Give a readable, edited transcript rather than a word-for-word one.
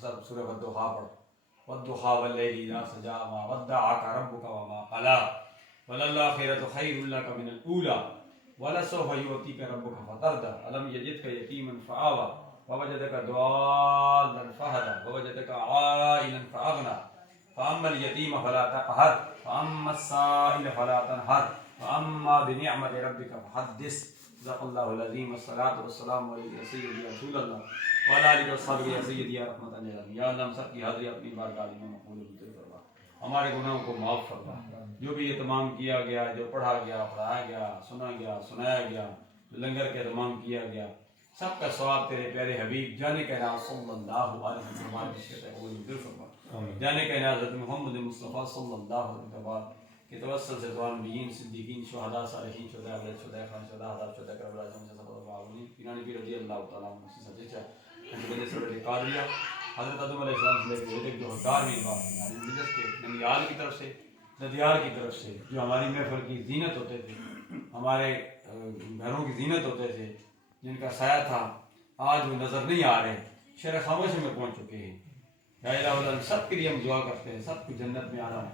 سب سورہ والضحیٰ پڑھ، والضحیٰ واللیل اذا سجا ما ودعک ربک وما قلی وللآخرۃ خیر لک من الاولی ولسوف یعطیک ربک فترضی الم یجدک یتیما فآوی ووجدک ضالا فہدی ووجدک عائلا فأغنی فأما اليتيم فلا تقهر وأما السائل فلا تنهر وأما بنعمة ربك فحدث صدق الله العظيم والصلاة والسلام عليك يا سيدي يا رسول الله وعلى آلك وصحبه يا سيدي يا رحمة للعالمين یا اللہ ہم سب کی حاضری اپنی بارگاہ میں مقبول فرما، ہمارے گناہوں کو معاف فرما، جو بھی اہتمام کیا گیا، جو پڑھا گیا، پڑھایا گیا، سنا گیا، سنایا گیا، جو لنگر کا اہتمام کیا گیا، سب کا ثواب تیرے پیارے حبیب جانے کائنات صلی اللہ علیہ وسلم کے فرما، جانے کائنات حضرت محمد مصطفیٰ صلی اللہ علیہ وسلم کے توسل سے دوان نبیین صدیقین شہداء صالحین شہداء اولاد شہداء خان شہداء حضرات شہداء کربلا جن سے صلی اللہ علیہ وسلم نبی رضی اللہ تعالیٰ عنہ سے سچے چاہے بندے سے بڑے قادریہ حضرت آدم علیہ السلام سے لے کے ایک جو حقدار میں بات ہے ہماری مجلس کے نمیال کی طرف سے ندیار کی طرف سے جو ہماری محفل کی زینت ہوتے تھے، ہمارے گھروں کی زینت ہوتے تھے، جن کا سایہ تھا، آج وہ نظر نہیں آ رہے، شہر خاموشی میں پہنچ چکے ہیں، یا الہ الا انت، سب کے لیے ہم دعا کرتے ہیں، سب کو جنت میں آنا ہے۔